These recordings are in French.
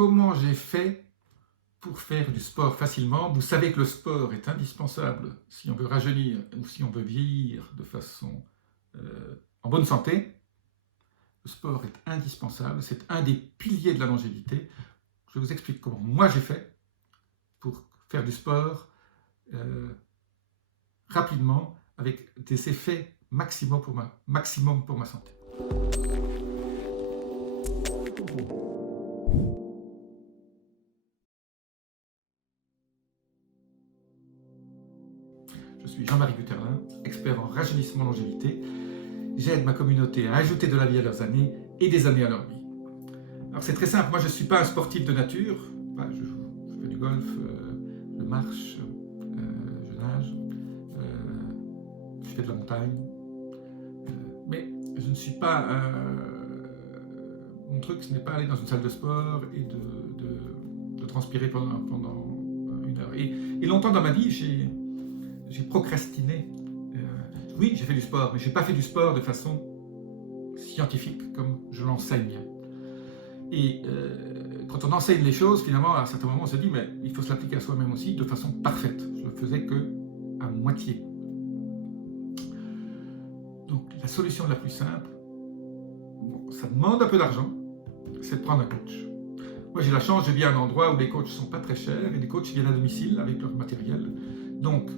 comment j'ai fait pour faire du sport facilement. Vous savez que le sport est indispensable si on veut rajeunir ou si on veut vieillir de façon en bonne santé. Le sport est indispensable, c'est un des piliers de la longévité. Je vous explique comment moi j'ai fait pour faire du sport rapidement avec des effets maximum pour ma santé. Je suis Jean-Marie Guterlin, expert en rajeunissement longévité. J'aide ma communauté à ajouter de la vie à leurs années et des années à leur vie. Alors c'est très simple, moi je ne suis pas un sportif de nature, je fais du golf, je marche, je nage, je fais de la montagne, mais je ne suis pas... mon truc ce n'est pas aller dans une salle de sport et de transpirer pendant une heure. Et longtemps dans ma vie, j'ai procrastiné. Oui, j'ai fait du sport, mais je n'ai pas fait du sport de façon scientifique, comme je l'enseigne. Et quand on enseigne les choses, finalement, à un certain moment, on se dit, mais il faut se l'appliquer à soi-même aussi de façon parfaite. Je ne le faisais qu'à moitié. Donc, la solution la plus simple, bon, ça demande un peu d'argent, c'est de prendre un coach. Moi, j'ai la chance, je vis à un endroit où les coachs ne sont pas très chers et les coachs viennent à domicile avec leur matériel. Donc,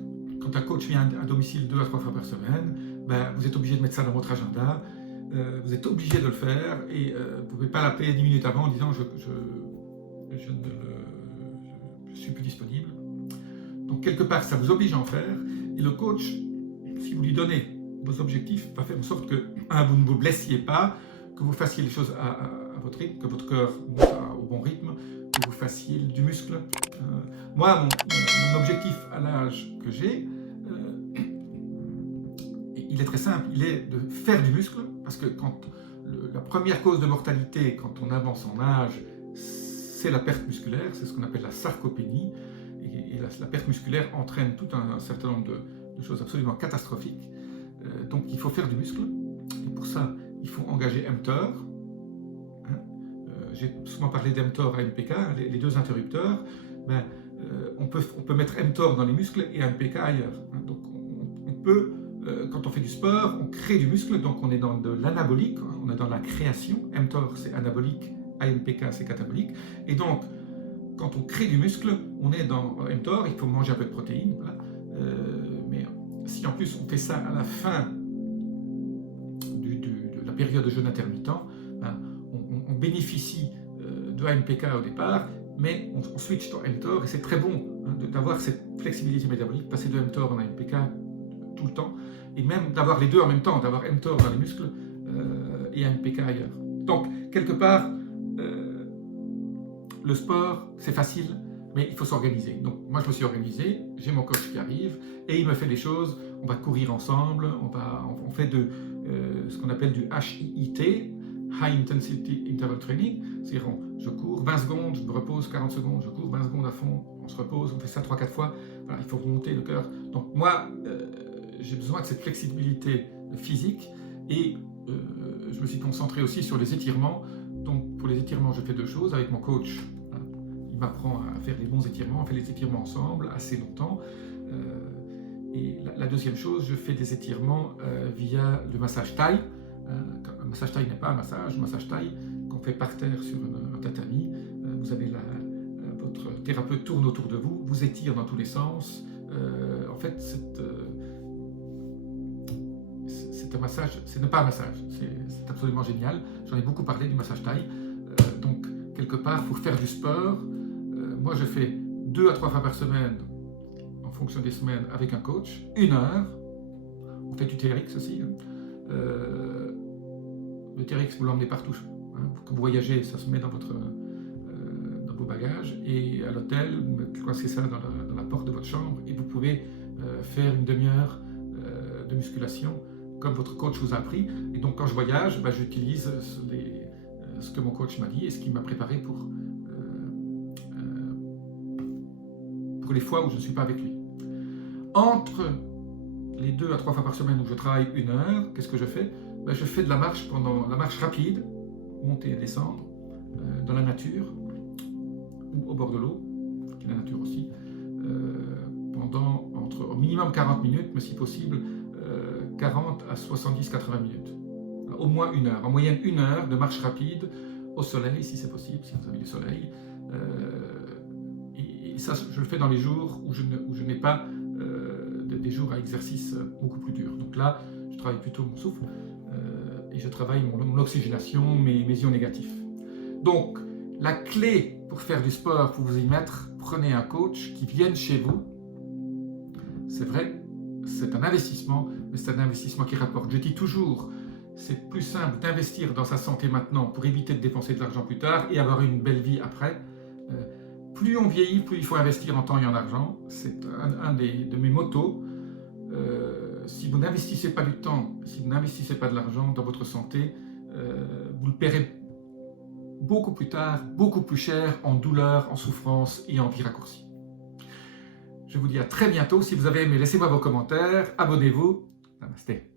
quand un coach vient à domicile 2 à 3 fois par semaine, ben, vous êtes obligé de mettre ça dans votre agenda, vous êtes obligé de le faire et vous ne pouvez pas l'appeler 10 minutes avant en disant je ne suis plus disponible. Donc quelque part, ça vous oblige à en faire et le coach, si vous lui donnez vos objectifs, va faire en sorte que vous ne vous blessiez pas, que vous fassiez les choses à votre rythme, que votre cœur monte au bon rythme, que vous fassiez du muscle. Moi, mon objectif à l'âge que j'ai, il est très simple, il est de faire du muscle, parce que la première cause de mortalité quand on avance en âge, c'est la perte musculaire, c'est ce qu'on appelle la sarcopénie, et la perte musculaire entraîne tout un certain nombre de choses absolument catastrophiques. Donc il faut faire du muscle, et pour ça, il faut engager mTOR. J'ai souvent parlé d'mTOR à MPK, les deux interrupteurs. Ben, on peut mettre mTOR dans les muscles et MPK ailleurs. Donc on peut, quand on fait du sport, on crée du muscle, donc on est dans de l'anabolique, on est dans la création. mTOR c'est anabolique, AMPK c'est catabolique. Et donc, quand on crée du muscle, on est dans mTOR, il faut manger un peu de protéines. Voilà. Mais si en plus on fait ça à la fin de la période de jeûne intermittent, ben, on bénéficie de AMPK au départ, mais on switch dans mTOR et c'est très bon d'avoir cette flexibilité métabolique, passer de mTOR en AMPK tout le temps, et même d'avoir les deux en même temps, d'avoir mTOR dans les muscles et AMPK ailleurs. Donc, quelque part, le sport, c'est facile, mais il faut s'organiser. Donc, moi, je me suis organisé, j'ai mon coach qui arrive, et il me fait des choses, on va courir ensemble, on fait ce qu'on appelle du HIIT, High Intensity Interval Training, c'est-à-dire je cours 20 secondes, je me repose 40 secondes, je cours 20 secondes à fond, on se repose, on fait ça 3-4 fois, voilà, il faut remonter le cœur. Donc moi, j'ai besoin de cette flexibilité physique et je me suis concentré aussi sur les étirements. Donc pour les étirements, je fais deux choses avec mon coach. Hein, il m'apprend à faire les bons étirements, on fait les étirements ensemble assez longtemps. Et la deuxième chose, je fais des étirements via le massage thaï. Un massage thaï n'est pas un massage thaï qu'on fait par terre sur un tatami. Vous avez votre thérapeute tourne autour de vous, vous étire dans tous les sens. En fait, c'est un massage, ce n'est pas un massage, c'est absolument génial. J'en ai beaucoup parlé du massage thaï. Donc, quelque part, pour faire du sport, moi je fais 2 à 3 fois par semaine, en fonction des semaines, avec un coach, 1 heure. On fait du TRX aussi. Le TRX, vous l'emmenez partout. Quand vous voyagez, ça se met dans vos bagages. Et à l'hôtel, vous coincez ça dans la porte de votre chambre et vous pouvez faire une demi-heure de musculation comme votre coach vous a appris. Et donc, quand je voyage, j'utilise ce que mon coach m'a dit et ce qu'il m'a préparé pour les fois où je ne suis pas avec lui. Entre les 2 à 3 fois par semaine où je travaille 1 heure, qu'est-ce que je fais? Je fais de la marche rapide, monter et descendre, dans la nature, ou au bord de l'eau, qui est la nature aussi, pendant au minimum 40 minutes, mais si possible 40 à 70-80 minutes. Au moins 1 heure, en moyenne 1 heure de marche rapide au soleil, si c'est possible, si vous avez du soleil. Et ça, je le fais dans les jours où je n'ai pas des jours à exercice beaucoup plus durs. Donc là, je travaille plutôt mon souffle et je travaille mon oxygénation, mes ions négatifs. Donc, la clé pour faire du sport, pour vous y mettre, prenez un coach qui vienne chez vous. C'est vrai, c'est un investissement, mais c'est un investissement qui rapporte. Je dis toujours, c'est plus simple d'investir dans sa santé maintenant pour éviter de dépenser de l'argent plus tard et avoir une belle vie après. Plus on vieillit, plus il faut investir en temps et en argent. C'est un de mes mottos. Si vous n'investissez pas du temps, si vous n'investissez pas de l'argent dans votre santé, vous le paierez beaucoup plus tard, beaucoup plus cher, en douleur, en souffrance et en vie raccourcie. Je vous dis à très bientôt. Si vous avez aimé, laissez-moi vos commentaires, abonnez-vous. Namasté.